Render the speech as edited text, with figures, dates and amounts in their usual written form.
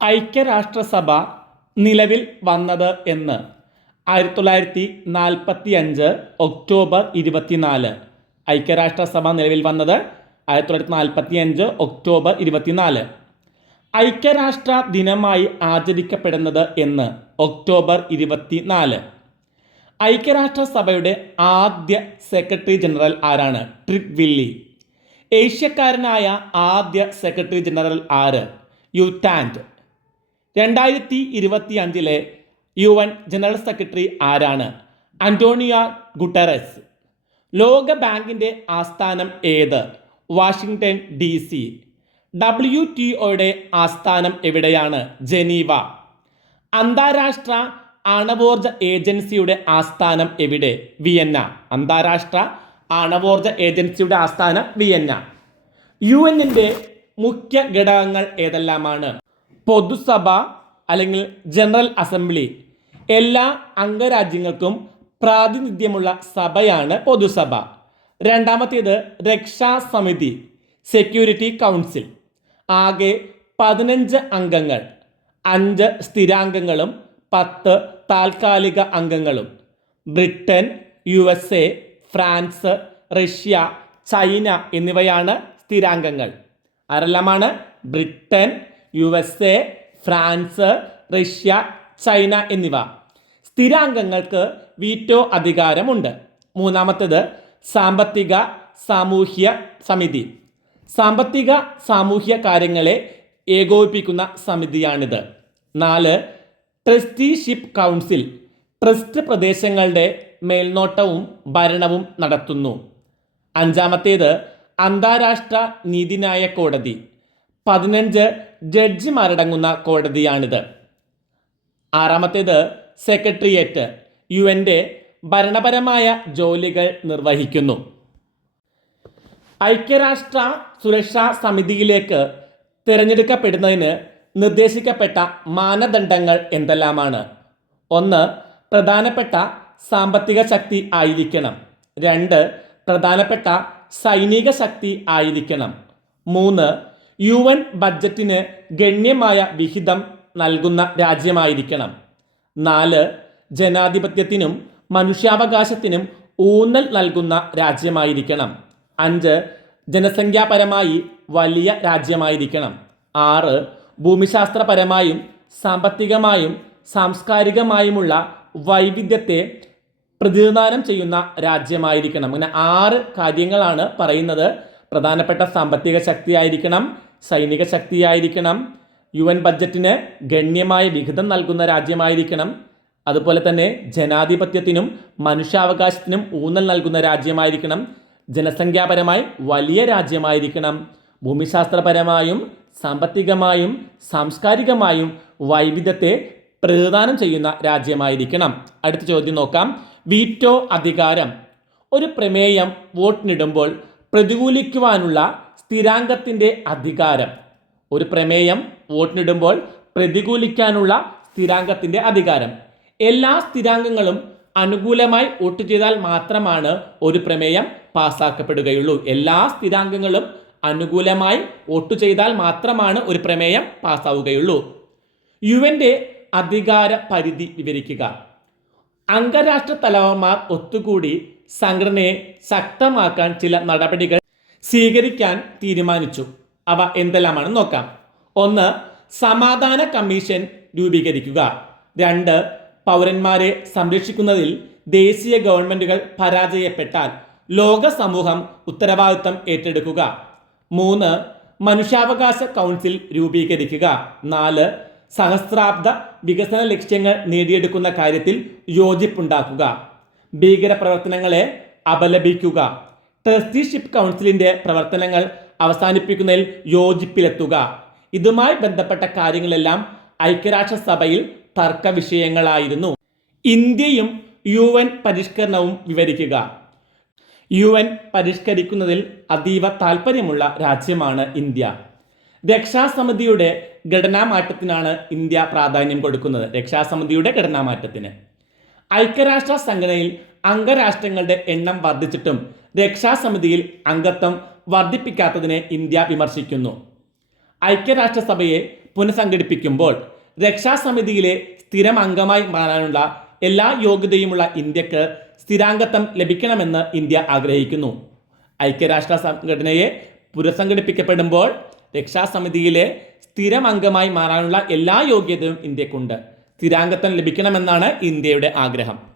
ഐക്യരാഷ്ട്രസഭ നിലവിൽ വന്നത് എന്ന് 1945 ഒക്ടോബർ 24. ഐക്യരാഷ്ട്രസഭ നിലവിൽ വന്നത് 1945 ഒക്ടോബർ 24. ഐക്യരാഷ്ട്ര ദിനമായി ആചരിക്കപ്പെടുന്നത് എന്ന് ഒക്ടോബർ 24. ഐക്യരാഷ്ട്രസഭയുടെ ആദ്യ സെക്രട്ടറി ജനറൽ ആരാണ്? ട്രിഗ്വില്ലി. ഏഷ്യക്കാരനായ ആദ്യ സെക്രട്ടറി ജനറൽ ആര്? യുറ്റാൻഡ്. 2025 UN ജനറൽ സെക്രട്ടറി ആരാണ്? Antonio Guterres. ലോക ബാങ്കിൻ്റെ ആസ്ഥാനം ഏത്? Washington DC. WTOയുടെ ആസ്ഥാനം എവിടെയാണ്? ജനീവ. അന്താരാഷ്ട്ര ആണവോർജ ഏജൻസിയുടെ ആസ്ഥാനം എവിടെ? വിയന്ന. അന്താരാഷ്ട്ര ആണവോർജ ഏജൻസിയുടെ ആസ്ഥാനം വിയന്ന. UN-ന്റെ മുഖ്യ ഘടകങ്ങൾ ഏതെല്ലാമാണ്? പൊതുസഭ അല്ലെങ്കിൽ ജനറൽ അസംബ്ലി. എല്ലാ അംഗരാജ്യങ്ങൾക്കും പ്രാതിനിധ്യമുള്ള സഭയാണ് പൊതുസഭ. രണ്ടാമത്തേത് രക്ഷാസമിതി, സെക്യൂരിറ്റി കൗൺസിൽ. ആകെ 15 അംഗങ്ങൾ, 5 സ്ഥിരാംഗങ്ങളും 10 താൽക്കാലിക അംഗങ്ങളും. Britain, USA, France, Russia, China എന്നിവയാണ് സ്ഥിരാംഗങ്ങൾ. ആരെല്ലാമാണ്? Britain, USA, France, Russia, China എന്നിവ. സ്ഥിരാംഗങ്ങൾക്ക് വീറ്റോ അധികാരമുണ്ട്. മൂന്നാമത്തേത് സാമ്പത്തിക സാമൂഹ്യ സമിതി. സാമ്പത്തിക സാമൂഹ്യ കാര്യങ്ങളെ ഏകോപിപ്പിക്കുന്ന സമിതിയാണിത്. 4 ട്രസ്റ്റിഷിപ്പ് കൗൺസിൽ. ട്രസ്റ്റ് പ്രദേശങ്ങളുടെ മേൽനോട്ടവും ഭരണവും നടത്തുന്നു. അഞ്ചാമത്തേത് അന്താരാഷ്ട്ര നീതിന്യായ കോടതി. 15 ജഡ്ജിമാരടങ്ങുന്ന കോടതിയാണിത്. ആറാമത്തേത് സെക്രട്ടേറിയറ്റ്. UN-ന്റെ ഭരണപരമായ ജോലികൾ നിർവഹിക്കുന്നു. ഐക്യരാഷ്ട്ര സുരക്ഷാ സമിതിയിലേക്ക് തിരഞ്ഞെടുക്കപ്പെടുന്നതിന് നിർദ്ദേശിക്കപ്പെട്ട മാനദണ്ഡങ്ങൾ എന്തെല്ലാമാണ്? 1. പ്രധാനപ്പെട്ട സാമ്പത്തിക ശക്തി ആയിരിക്കണം. 2. പ്രധാനപ്പെട്ട സൈനിക ശക്തി ആയിരിക്കണം. 3. UN ബഡ്ജറ്റിന് ഗണ്യമായ വിഹിതം നൽകുന്ന രാജ്യമായിരിക്കണം. 4. ജനാധിപത്യത്തിനും മനുഷ്യാവകാശത്തിനും ഊന്നൽ നൽകുന്ന രാജ്യമായിരിക്കണം. 5. ജനസംഖ്യാപരമായി വലിയ രാജ്യമായിരിക്കണം. 6. ഭൂമിശാസ്ത്രപരമായും സാമ്പത്തികമായും സാംസ്കാരികമായുമുള്ള വൈവിധ്യത്തെ പ്രതിനിധാനം ചെയ്യുന്ന രാജ്യമായിരിക്കണം. അങ്ങനെ 6 കാര്യങ്ങളാണ് പറയുന്നത്. പ്രധാനപ്പെട്ട സാമ്പത്തിക ശക്തിയായിരിക്കണം, സൈനിക ശക്തിയായിരിക്കണം, UN ബഡ്ജറ്റിന് ഗണ്യമായ വിഹിതം നൽകുന്ന രാജ്യമായിരിക്കണം, അതുപോലെ തന്നെ ജനാധിപത്യത്തിനും മനുഷ്യാവകാശത്തിനും ഊന്നൽ നൽകുന്ന രാജ്യമായിരിക്കണം, ജനസംഖ്യാപരമായി വലിയ രാജ്യമായിരിക്കണം, ഭൂമിശാസ്ത്രപരമായും സാമ്പത്തികമായും സാംസ്കാരികമായും വൈവിധ്യത്തെ പ്രതിനിധാനം ചെയ്യുന്ന രാജ്യമായിരിക്കണം. അടുത്ത ചോദ്യം നോക്കാം. വീറ്റോ അധികാരം. ഒരു പ്രമേയം വോട്ടിനിടുമ്പോൾ പ്രതികൂലിക്കുവാനുള്ള സ്ഥിരാംഗത്തിൻ്റെ അധികാരം. ഒരു പ്രമേയം വോട്ടിനിടുമ്പോൾ പ്രതികൂലിക്കാനുള്ള സ്ഥിരാംഗത്തിൻ്റെ അധികാരം. എല്ലാ സ്ഥിരാംഗങ്ങളും അനുകൂലമായി വോട്ട് ചെയ്താൽ മാത്രമാണ് ഒരു പ്രമേയം പാസ്സാക്കപ്പെടുകയുള്ളൂ. എല്ലാ സ്ഥിരാംഗങ്ങളും അനുകൂലമായി വോട്ട് ചെയ്താൽ മാത്രമാണ് ഒരു പ്രമേയം പാസ്സാവുകയുള്ളൂ. UN-ന്റെ അധികാര പരിധി വിവരിക്കുക. അംഗരാഷ്ട്ര തലവന്മാർ ഒത്തുകൂടി സംഘടനയെ ശക്തമാക്കാൻ ചില നടപടികൾ സ്വീകരിക്കാൻ തീരുമാനിച്ചു. അവ എന്തെല്ലാമാണെന്ന് നോക്കാം. 1. സമാധാന കമ്മീഷൻ രൂപീകരിക്കുക. 2. പൗരന്മാരെ സംരക്ഷിക്കുന്നതിൽ ദേശീയ ഗവൺമെന്റുകൾ പരാജയപ്പെട്ടാൽ ലോക സമൂഹം ഉത്തരവാദിത്തം ഏറ്റെടുക്കുക. 3. മനുഷ്യാവകാശ കൗൺസിൽ രൂപീകരിക്കുക. 4. സഹസ്രാബ്ദ വികസന ലക്ഷ്യങ്ങൾ നേടിയെടുക്കുന്ന കാര്യത്തിൽ യോജിപ്പുണ്ടാക്കുക. ഭീകരപ്രവർത്തനങ്ങളെ അപലപിക്കുക. ട്രസ്റ്റിഷിപ്പ് കൗൺസിലിന്റെ പ്രവർത്തനങ്ങൾ അവസാനിപ്പിക്കുന്നതിൽ യോജിപ്പിലെത്തുക. ഇതുമായി ബന്ധപ്പെട്ട കാര്യങ്ങളെല്ലാം ഐക്യരാഷ്ട്രസഭയിൽ തർക്ക വിഷയങ്ങളായിരുന്നു. ഇന്ത്യയും UN പരിഷ്കരണവും വിവരിക്കുക. UN പരിഷ്കരിക്കുന്നതിൽ അതീവ താല്പര്യമുള്ള രാജ്യമാണ് ഇന്ത്യ. രക്ഷാസമിതിയുടെ ഘടനാമാറ്റത്തിനാണ് ഇന്ത്യ പ്രാധാന്യം കൊടുക്കുന്നത്. രക്ഷാസമിതിയുടെ ഘടനാമാറ്റത്തിന്. ഐക്യരാഷ്ട്ര സംഘടനയിൽ അംഗരാഷ്ട്രങ്ങളുടെ എണ്ണം വർദ്ധിച്ചിട്ടും രക്ഷാസമിതിയിൽ അംഗത്വം വർദ്ധിപ്പിക്കാത്തതിനെ ഇന്ത്യ വിമർശിക്കുന്നു. ഐക്യരാഷ്ട്രസഭയെ പുനഃസംഘടിപ്പിക്കുമ്പോൾ രക്ഷാസമിതിയിലെ സ്ഥിരം അംഗമായി മാറാനുള്ള എല്ലാ യോഗ്യതയുമുള്ള ഇന്ത്യക്ക് സ്ഥിരാംഗത്വം ലഭിക്കണമെന്ന് ഇന്ത്യ ആഗ്രഹിക്കുന്നു. ഐക്യരാഷ്ട്ര സംഘടനയെ പുനഃസംഘടിപ്പിക്കപ്പെടുമ്പോൾ രക്ഷാസമിതിയിലെ സ്ഥിരം അംഗമായി മാറാനുള്ള എല്ലാ യോഗ്യതയും ഇന്ത്യക്കുണ്ട്. സ്ഥിരാംഗത്വം ലഭിക്കണമെന്നാണ് ഇന്ത്യയുടെ ആഗ്രഹം.